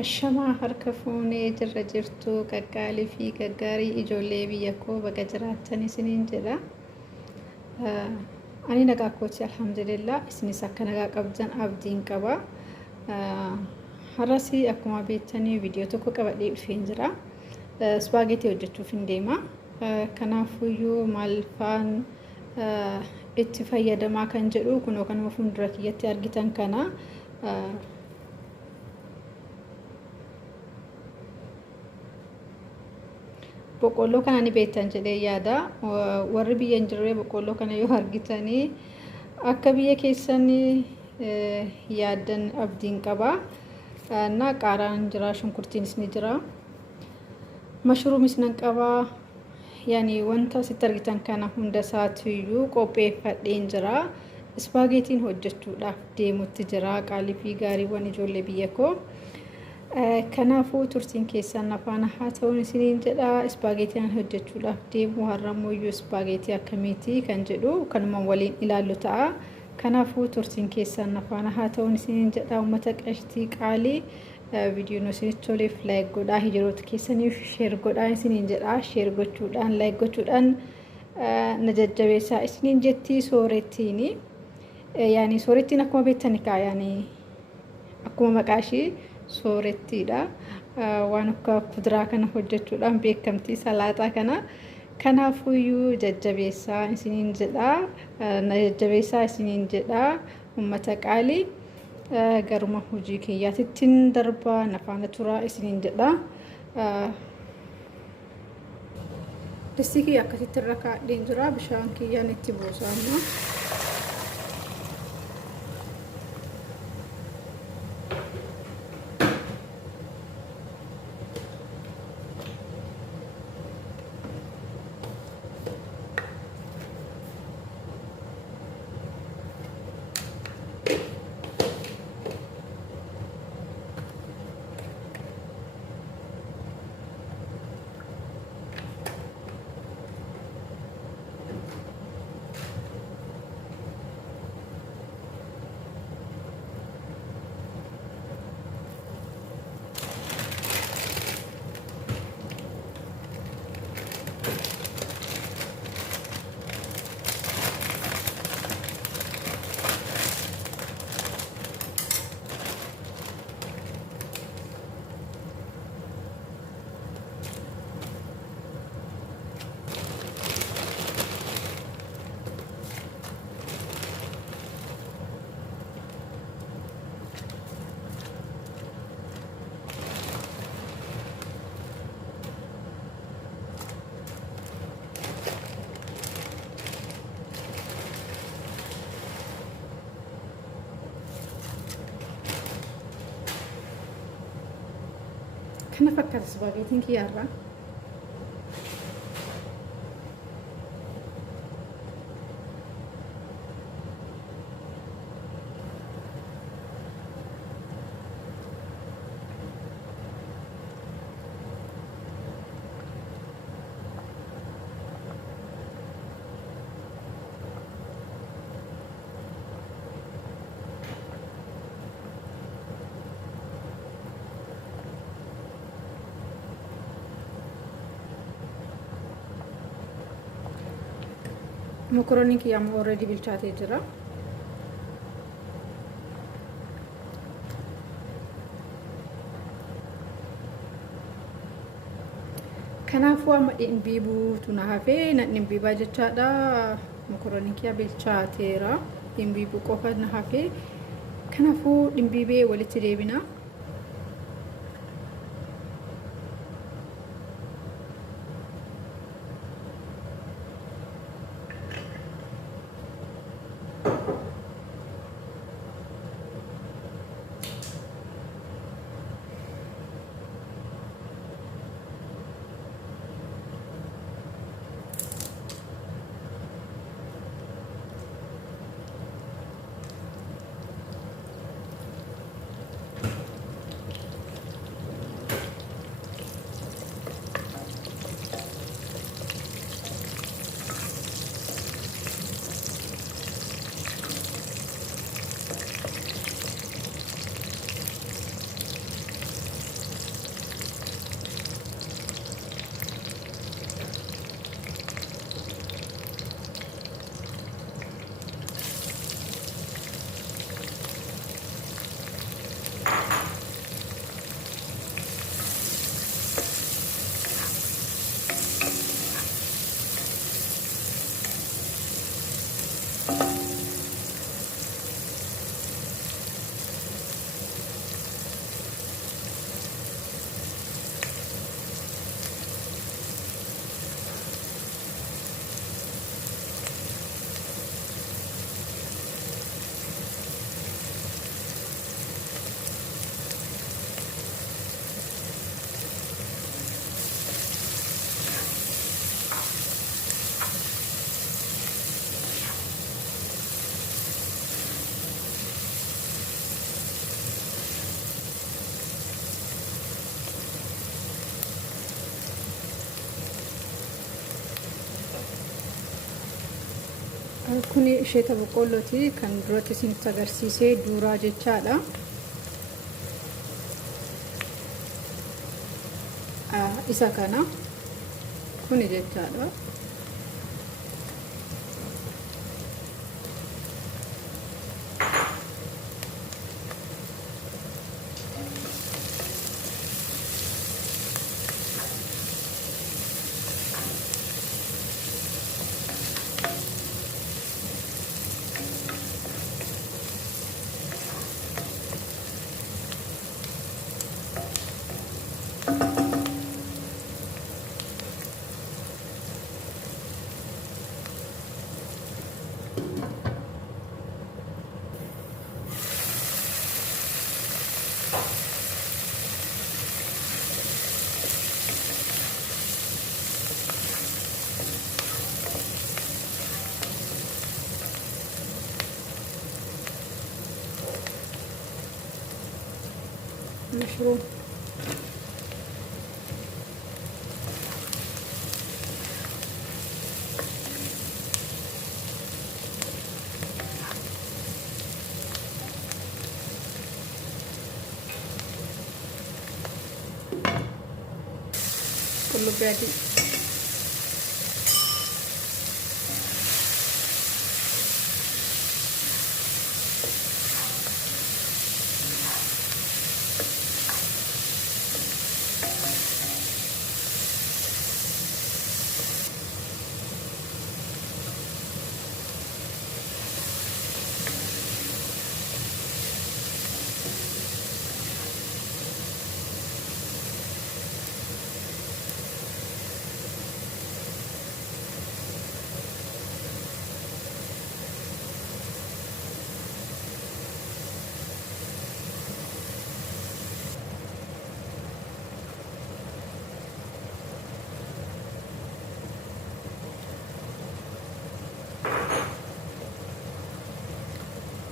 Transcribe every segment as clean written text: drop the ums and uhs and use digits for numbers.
Ashamaa harka fuunee jirra jirtu qaqqaalii fi gaggaarii ijoollee biyya koo baga jiraattan isiniin jedha. Ani nagaa kooti alhamdulillah, isinis akka nagaa qabdan abdiin qaba. Har'asii akkuma beektanii viidiyoo tokko qabadhee dhufeen jira. Spaagetii hojjechuuf hin deema. Kanaafuyyuu maal faan itti fayyadamaa kan jedhu kunoo kanuma fuuldura kiyyatti argitan kana. Boqqolloo kana ni beektan jedhee yaada. Warri biyya hin jirre boqqolloo kana yoo argitanii akka biyya keessanii yaaddan abdiin qaba. Na qaaraan jira, shunkurtiinis ni jira, mashruumis nan qaba. Yaani wanta asitti argitan kana hunda isaatiiyyuu qopheeffadheen jira. Spaagetiin hojjechuudhaaf deemutti jira. Qaalii fi gaariiwwan ijoollee biyya koo. Kanaafuu turtiin keessan afaan haa ta'uun isiniin jedha. Spaagetiin hojjechuudhaaf deemu har'ammoo spaagetii akkamiiti kan jedhu kanuma waliin ilaallu ta'a. Kanaafuu turtiin keessan afaan haa ta'uun isiniin jedha. Uummata qashtii qaalii viidiyoon isinitti toleef laayik godhaa, hiriyoota keessaniif sheer godhaa isiniin jedha. Sheer gochuudhaan laayik gochuudhaan na jajjabeessaa isiniin jetti. Soorettiini yaani soorettiin akkuma beektani kaa yaani akkuma maqaa ishii soorettiidha. Waan akka kuduraa kana hojjechuudhaan beekamtii salaaxaa kana. Kanaafuyyuu jajjabeessaa isiniin jedha. Na jajjabeessaa isiniin jedha. Uummata qaalii garuma hojii kiyyaatittiin darba nafaana tura isiniin jedha. Distii kiyya akkasitti irra kaa'adheen jira. Bishaan kiyyaan itti buusaama. Kana fakkaata spaagetiin kiyyaarraa. Mokorooniin kiyyaa ammoo already bilchaatee jira. Kanaafuu amma dhimbiibuutu na hafee na dhimbiibaa jechaadha. Mokorooniin kiyyaa bilchaateera. Dhimbiibuu qofa na hafee. Kanaafuu dhimbiibee walitti deebina. Kuni isheeta boqqollooti kan duratti isinitti agarsiisee duuraa jechaadha. Isa kana kuni jechaadha. مشروم كله بادي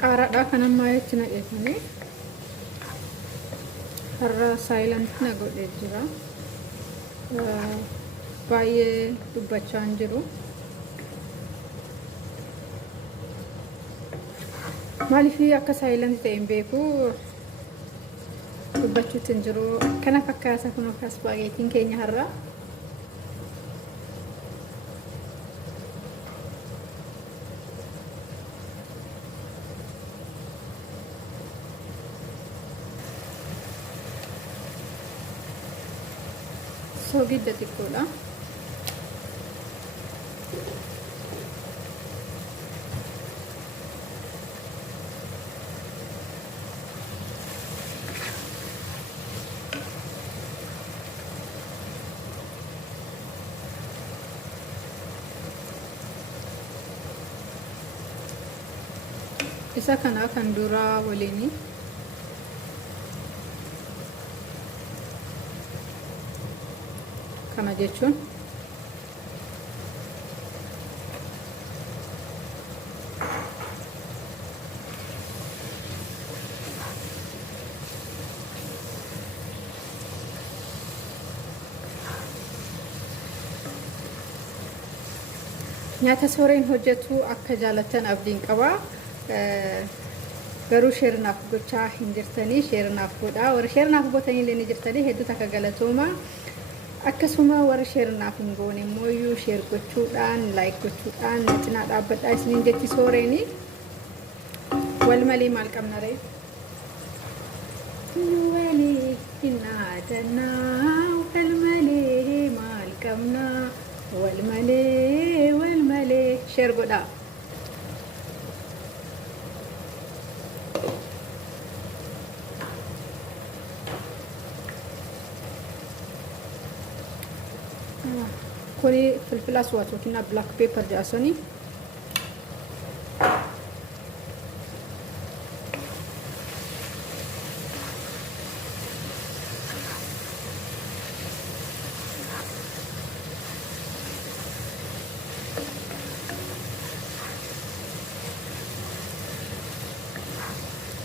qaaraadha kan amma achi naqeefame har'a silent na godhee jira baay'ee dubbachaa hin jiru maaliif akka silent ta'e hin beeku dubbachuutti hin jiru kana fakkaata kun akka spaageetiin keenya har'a soogidda xiqqoodha. Isa kana kan duraa waliin kana jechuun nyaata sooreen hojjetu akka jaalatan abdiin qaba. Garuu sheernaaf gochaa hin jirtanii sheernaaf godhaa warra sheernaaf gootanii illee ni jirtanii hedduu takka galatooma. Akkasuma warra sheernaaf hin goone immoo sheer gochuudhaan laayik gochuudhaan cinaa dhaabbadhaa isiniin jetti sooreeni wal malee maal qabna ree walii hinnaadannaa wal malee maal qabna wal malee sheer godhaa. Kuri filfila aswaatotina black pepper jaasoni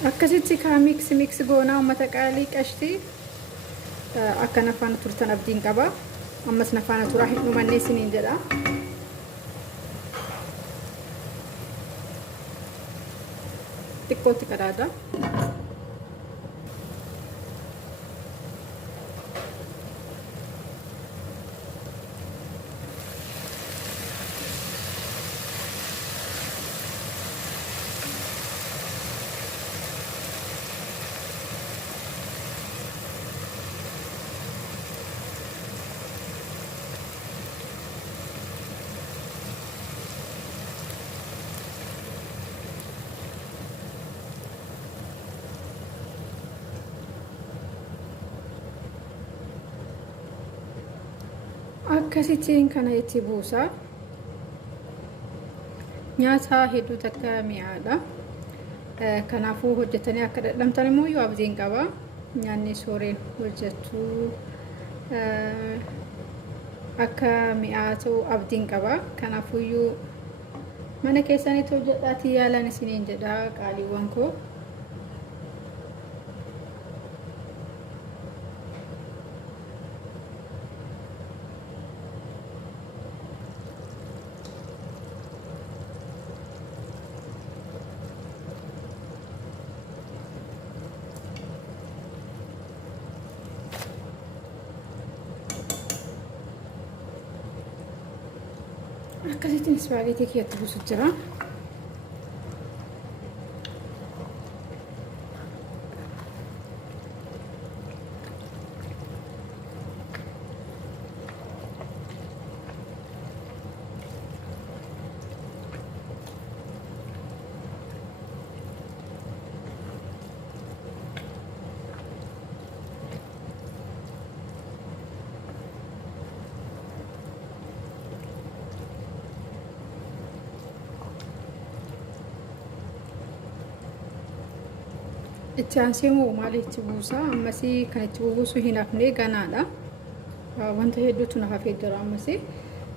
akkasitti ka mix goonaa ummata qaalii qashti akka nafaan turtan abdiin qaba. Ammas nafaana turaa hin dhumanne isiniin jedha. xiqqootti qadaada. Akkasittiin kana itti buusa. Nyaata hedduu takka mi'aadha. Kanaafuu hojjetanii akka dadhabdan immoo yoo abdiin qaba. Nyaanni sooreen hojjetu akka mi'aatu abdiin qaba. Kanaafuu mana keessanitti hojjedhaatii yaalan isiniin jedha qaaliiwwan koo. Akkasittiin ispaageetii keessatti buusu jira. Itti aansee moo maal itti buusa? Ammasii kan itti buusu hin hafne ganaadha. Wanta hedduutu na hafee jira ammasii.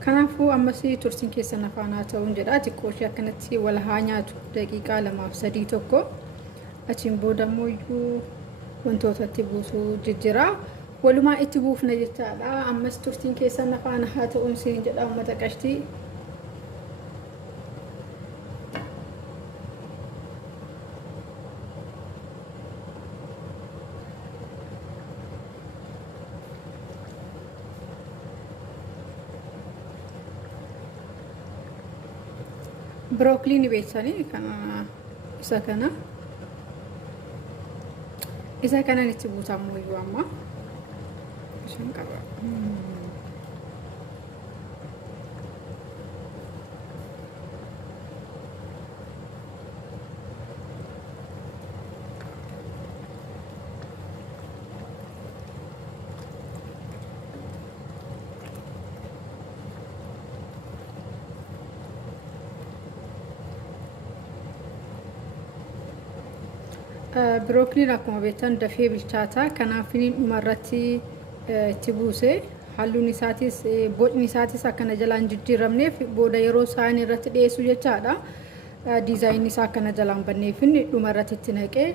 Kanaafuu ammasii tursiin keessan afaan haa ta'uun jedha. Xiqqoo ishee akkanatti wal haa nyaatu daqiiqaa 2-3 tokko. Achiin booda immoo wantoota itti buusu jijjiira. Walumaa itti buufna jechaadha. Ammas tursiin keessan afaan haa ta'uun siin jedha uummata qashtii. Broccoli ni beeksanii kana isa kana itti buutamu iyyuu amma isaan qaba. Broccoliin akkuma beektan dafee bilchaata. Kanaaf inni dhumarratti itti buuse halluun isaatis bocni isaatis akkana jalaan jijjiiramneef booda yeroo isaan irratti dhiyeessu jechaadha. Diizaayinii isaa akkana jalaan banneef inni dhumarratti itti naqee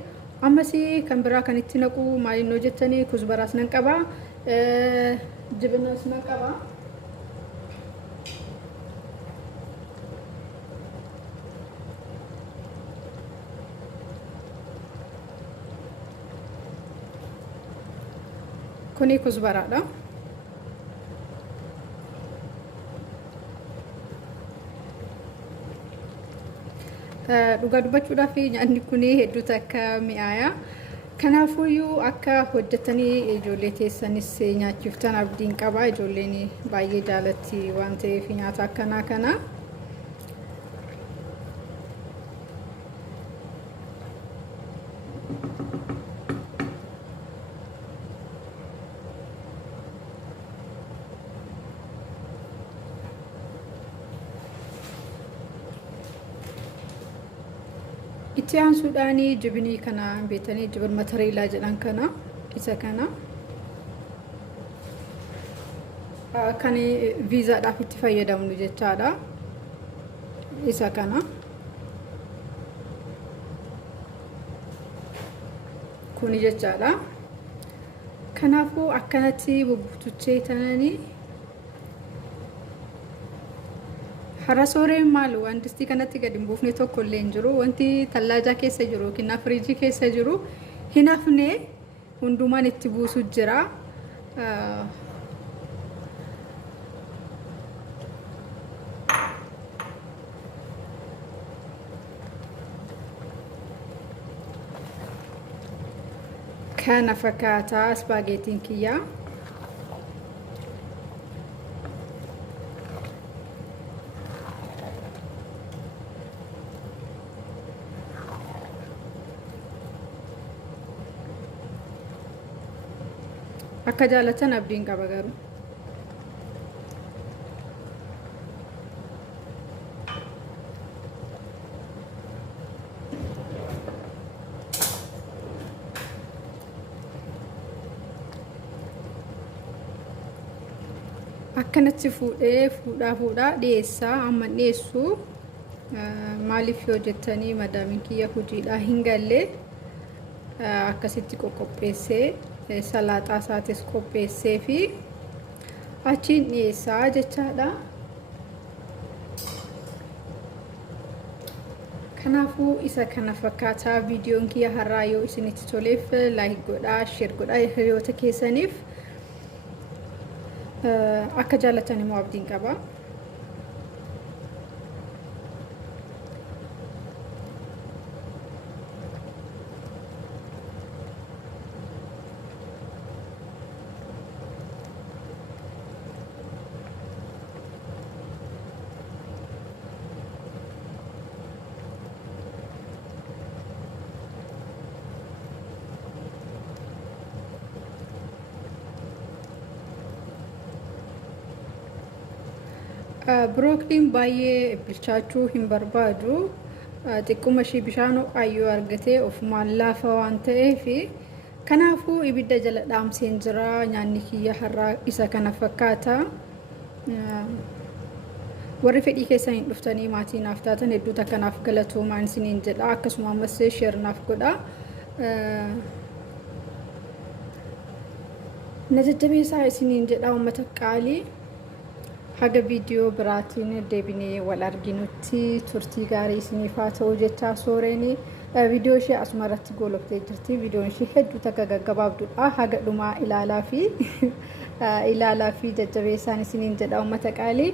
ammasii kan biraa kan itti naqu maalinnoo jettanii kuzbaraas nan qaba. Jibinas nan qaba. Kuni kuzbaraadha. Dhugaa dubbachuudhaaf nyaanni kun hedduu takka mi'aaya. Kanaafuyyuu akka hojjetanii ijoollee teessanis nyaachiftan abdiin qaba. Ijoolleen baay'ee jaalatti waan ta'eef nyaata akkanaa kana. Itti aansuudhaan jibinii kana beetanii jibin matareelaa jedhan kana isa kana kan viizaadhaaf itti fayyadamnu jechaadha. Isa kana kuni jechaadha. Kanaafuu akkanatti bubbutuchee tananii Har'a sooreen maal wanti isti kanatti gadi hin buufne tokko illee hin jiru. Wanti tallaajaa keessa jiru yookiin firiijii keessa jiru hin hafne hundumaan itti buusu jira. Kana fakkaata spaghettiin kiyyaa. Akka jaalatan abdiin qaba garuu. Akkanatti fuudhaa dhiyeessaa amma dhiyeessu maaliif yoo jettanii madaamin kiyya hojiidhaa hin galle akkasitti qoqqopheessee salaaxaa isaatis qopheessee fi achiin dhiyeessaa jechaadha. Kanaafuu isa kana fakkaataa viidiyoon kiyya har'aa yoo isinitti toleef laayik godhaa, sheer godhaa hiriyoota keessaniif. Akka jaalatan immoo abdiin qaba. Brookliin baay'ee bilchaachuu hin barbaadu. Xiqquma ishii bishaan ho'aayyuu argatee ofumaan laafa waan ta'eef kanaafuu ibidda jala dhaamseen jira. Nyaanni kiyya har'aa isa kana fakkaata. Warri fedhii keessaniin dhuftanii maatii naaf taatan hedduu takkanaaf galatoomaan isiniin jedha. Akkasuma ammas sheer naaf godha. Na jajjabeessaa isiniin jedha uummata qaalii. Haga viidiyoo biraatiin deebinee wal arginutti turtii gaarii isiniif haa ta'u jechaa sooreen viidiyoo ishee asuma irratti gooloftee jirti. Viidiyoon ishee hedduu takka gaggabaabduudha. Haga dhumaa ilaalaa fi jajjabeessaan isiniin jedha uummata qaalii.